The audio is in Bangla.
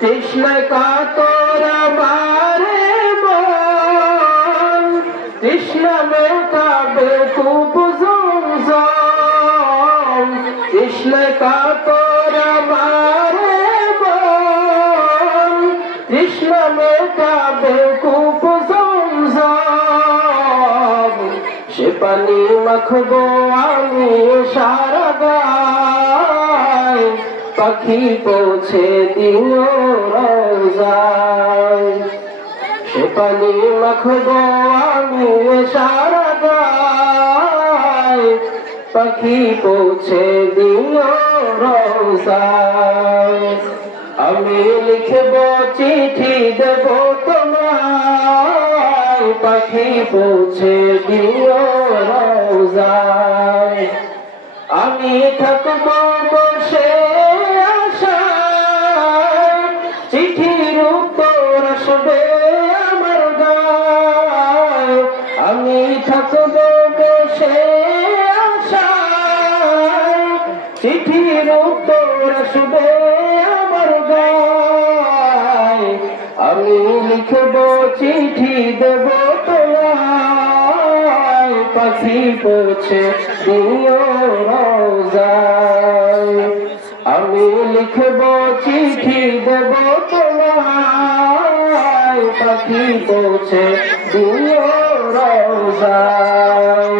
তৃষ্ণায় কাতর আমারে মন, তৃষ্ণা মেটাবে খুব জমজম। তৃষ্ণায় কাতর আমারে মন, তৃষ্ণা মেটাবে খুব জমজম। সে পানি মাখবো আমি সারা গায়, পাখি পৌঁছে দিও রওজায়। সে পানি মাখবো আমি সারা গায়, পাখি পৌঁছে দিও রওজায়। আমি লিখব চিঠি দেব তোমায়, পাখি পৌঁছে দিও রওজায়। আমি থাকব বসে আশায়, চিঠির উত্তর আসবে আমার গায়। আমি থাকব বসে আশায়, চিঠির উত্তর আসবে আমার গায়। আমি লিখব চিঠি দেব তোমায়, পাখি পৌঁছে দিও রওজায়। আমি লিখব চিঠি দেব তোমায়, পাখি পৌঁছে দিও রওজায়।